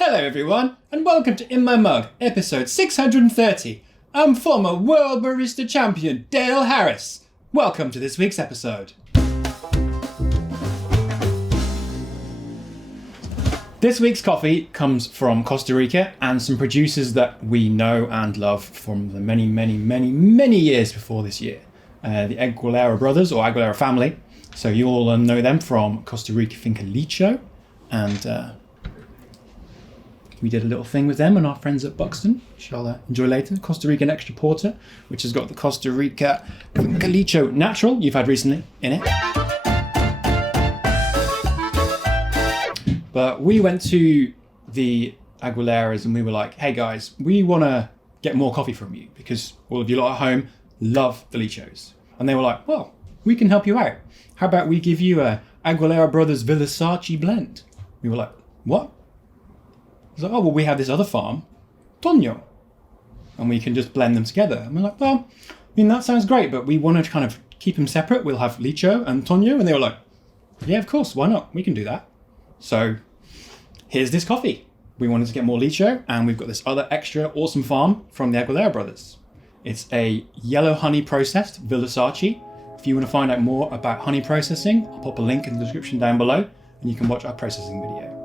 Hello everyone, and welcome to In My Mug, episode 630. I'm former World Barista Champion Dale Harris. Welcome to this week's episode. This week's coffee comes from Costa Rica and some producers that we know and love from the many years before this year. The Aguilera brothers, or Aguilera family. So you all know them from Costa Rica Finca Licho, and we did a little thing with them and our friends at Buxton, which I'll enjoy later. Costa Rican Extra Porter, which has got the Costa Rica Finca Licho Natural you've had recently in it. But we went to the Aguileras and we were like, hey guys, we want to get more coffee from you because all of you lot at home love the Lichos. And they were like, well, we can help you out. How about we give you a Aguilera Brothers Versace blend? We were like, what? He's like, oh, well, we have this other farm, Toño, and we can just blend them together. And we're like, well, I mean, that sounds great, but we want to kind of keep them separate. We'll have Licho and Toño. And they were like, yeah, of course, why not? We can do that. So here's this coffee. We wanted to get more Licho, and we've got this other extra awesome farm from the Aguilera brothers. It's a yellow honey processed Versace. If you want to find out more about honey processing, I'll pop a link in the description down below, and you can watch our processing video.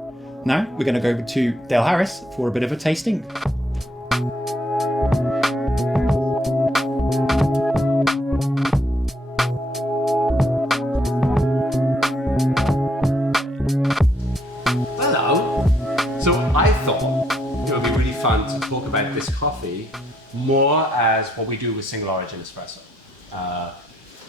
Now, we're going to go over to Dale Harris for a bit of a tasting. Hello. So I thought it would be really fun to talk about this coffee more as what we do with single origin espresso.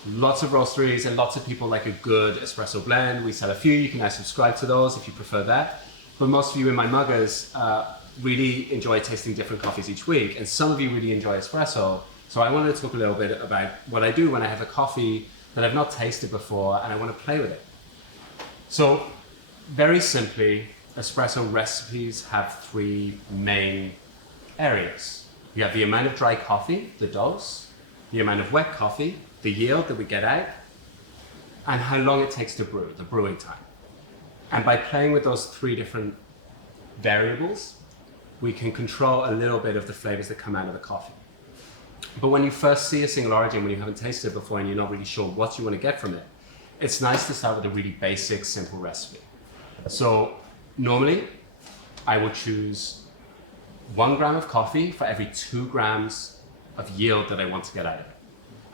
Lots of roasteries and lots of people like a good espresso blend. We sell a few. You can now subscribe to those if you prefer that. But most of you in my muggers really enjoy tasting different coffees each week, and some of you really enjoy espresso. So I wanted to talk a little bit about what I do when I have a coffee that I've not tasted before and I want to play with it. So very simply, espresso recipes have three main areas. You have the amount of dry coffee, the dose, the amount of wet coffee, the yield that we get out, and how long it takes to brew, the brewing time. And by playing with those three different variables, we can control a little bit of the flavors that come out of the coffee. But when you first see a single origin, when you haven't tasted it before and you're not really sure what you want to get from it, it's nice to start with a really basic, simple recipe. So normally, I would choose 1 gram of coffee for every 2 grams of yield that I want to get out of it.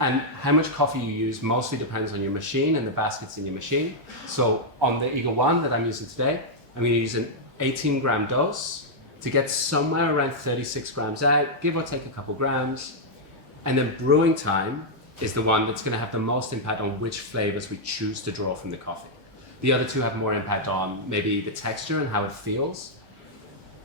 And how much coffee you use mostly depends on your machine and the baskets in your machine. So on the Eagle One that I'm using today, I'm going to use an 18 gram dose to get somewhere around 36 grams out, give or take a couple grams. And then brewing time is the one that's going to have the most impact on which flavors we choose to draw from the coffee. The other two have more impact on maybe the texture and how it feels.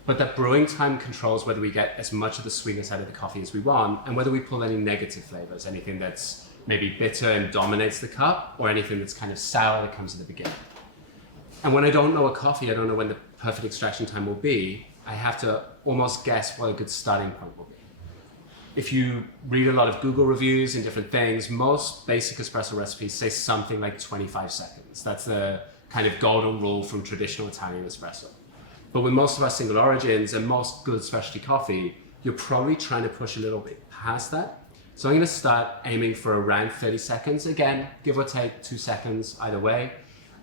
But that brewing time controls whether we get as much of the sweetness out of the coffee as we want, and whether we pull any negative flavors, anything that's maybe bitter and dominates the cup, or anything that's kind of sour that comes at the beginning. And when I don't know a coffee, I don't know when the perfect extraction time will be, I have to almost guess what a good starting point will be. If you read a lot of Google reviews and different things, most basic espresso recipes say something like 25 seconds. That's the kind of golden rule from traditional Italian espresso. But with most of our single origins and most good specialty coffee, you're probably trying to push a little bit past that. So I'm going to start aiming for around 30 seconds. Again, give or take 2 seconds either way.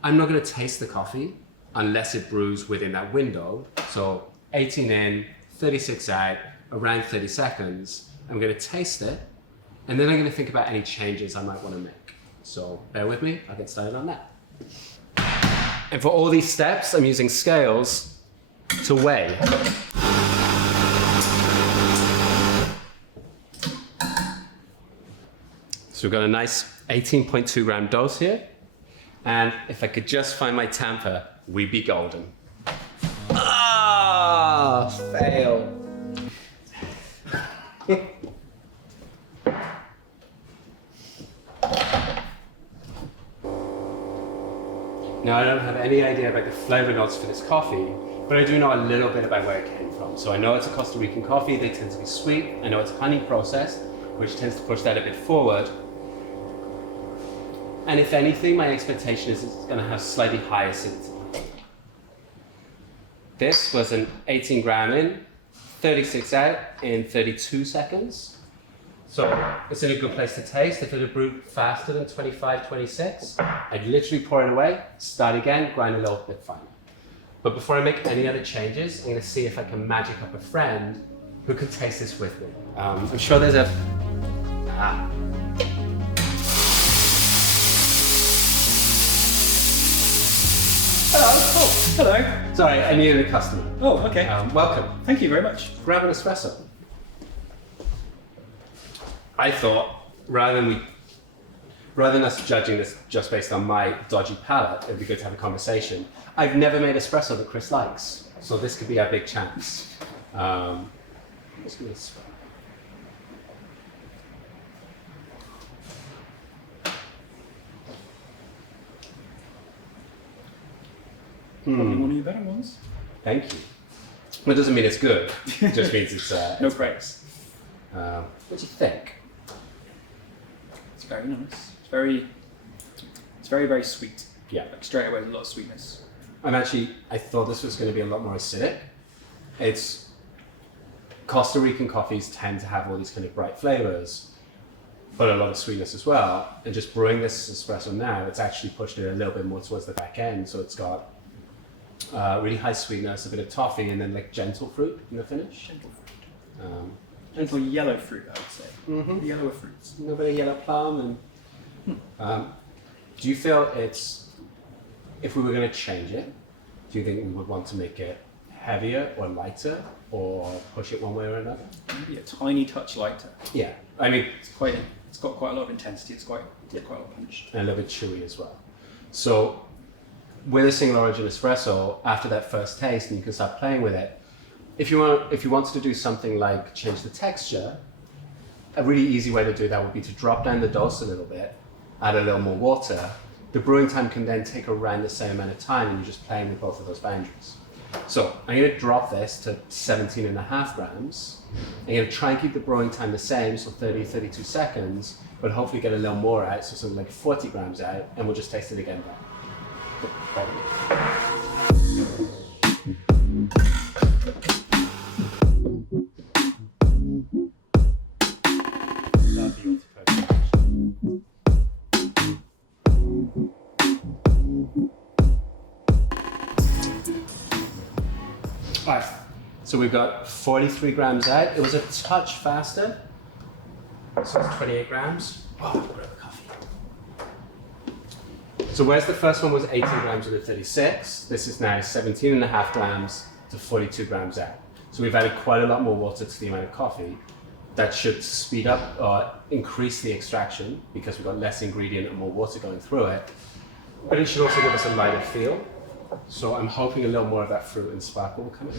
I'm not going to taste the coffee unless it brews within that window. So 18 in, 36 out, around 30 seconds. I'm going to taste it, and then I'm going to think about any changes I might want to make. So bear with me, I'll get started on that. And for all these steps, I'm using scales to weigh. So we've got a nice 18.2 gram dose here. And if I could just find my tamper, we'd be golden. Ah, fail. Now, I don't have any idea about the flavor notes for this coffee, but I do know a little bit about where it came from. So I know it's a Costa Rican coffee, they tend to be sweet. I know it's honey processed, which tends to push that a bit forward. And if anything, my expectation is it's going to have slightly higher acidity. This was an 18 gram in, 36 out in 32 seconds. So it's in a good place to taste. If it had brewed faster than 25, 26, I'd literally pour it away, start again, grind a little bit finer. But before I make any other changes, I'm gonna see if I can magic up a friend who can taste this with me. I'm sure there's a... Oh, hello. Sorry, I needed a customer. Oh, okay. Welcome. Thank you very much. Grab an espresso. I thought, rather than us judging this just based on my dodgy palate, it'd be good to have a conversation. I've never made espresso that Chris likes, so this could be our big chance. Let's give it a spell. Probably one of your better ones. Thank you. Well, it doesn't mean it's good. It just means it's... No praise. what do you think? It's very nice. It's very, very sweet. Yeah. Like straight away, there's a lot of sweetness. I thought this was going to be a lot more acidic. Costa Rican coffees tend to have all these kind of bright flavors, but a lot of sweetness as well. And just brewing this espresso now, it's actually pushed it a little bit more towards the back end. So it's got really high sweetness, a bit of toffee, and then like gentle fruit in the finish. Gentle yellow fruit, I would say. Mm-hmm. Yellower fruits. A little bit of yellow plum. And do you feel if we were going to change it, do you think we would want to make it heavier or lighter, or push it one way or another? Maybe a tiny touch lighter. Yeah, I mean, It's got quite a lot of intensity. It's quite a lot of punch. and a little bit chewy as well. So with a single origin espresso, after that first taste, and you can start playing with it. If you wanted to do something like change the texture, a really easy way to do that would be to drop down the dose a little bit, add a little more water. The brewing time can then take around the same amount of time, and you're just playing with both of those boundaries. So I'm going to drop this to 17.5 grams. I'm going to try and keep the brewing time the same, so 30, 32 seconds, but hopefully get a little more out, so something like 40 grams out, and we'll just taste it again then. Alright, so we've got 43 grams out. It was a touch faster. So it's 28 grams. Oh, grab a coffee. So whereas the first one was 18 grams with a 36, this is now 17.5 grams to 42 grams out. So we've added quite a lot more water to the amount of coffee. That should speed up or increase the extraction because we've got less ingredient and more water going through it. But it should also give us a lighter feel. So I'm hoping a little more of that fruit and sparkle will come in.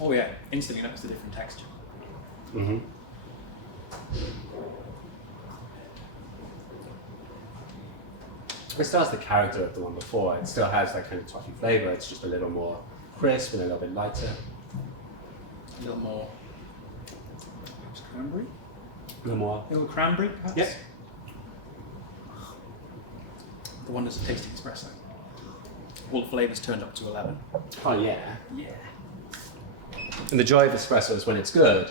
Oh yeah, instantly notice the different texture. Mm-hmm. It still has the character of the one before. It still has that kind of toffee flavour. It's just a little more crisp and a little bit lighter. A little more cranberry? A little more. A little cranberry, perhaps? Yep. The wonders of tasting espresso. All the flavours turned up to 11. Oh yeah. Yeah. And the joy of espresso is when it's good,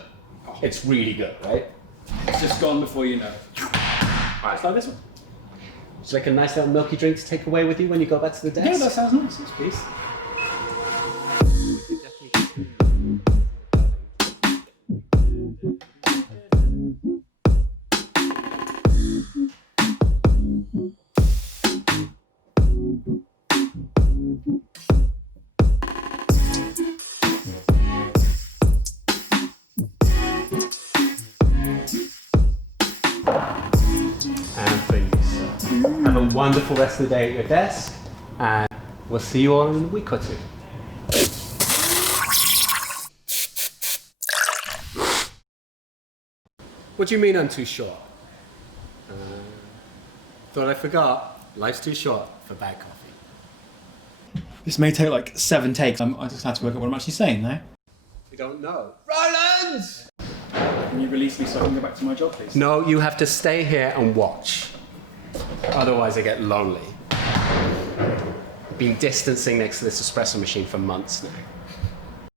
it's really good, right? It's just gone before you know. Right. It's like this one. It's like a nice little milky drink to take away with you when you go back to the desk. Yeah, that sounds nice. Yes, please. And for you, sir. Have a wonderful rest of the day at your desk, and we'll see you all in a week or two. What do you mean I'm too short? Thought I forgot. Life's too short for bad coffee. This may take like 7 takes. I just had to work out what I'm actually saying now. We don't know. Roland! Can you release me so I can go back to my job, please? No, you have to stay here and watch. Otherwise, I get lonely. Been distancing next to this espresso machine for months now.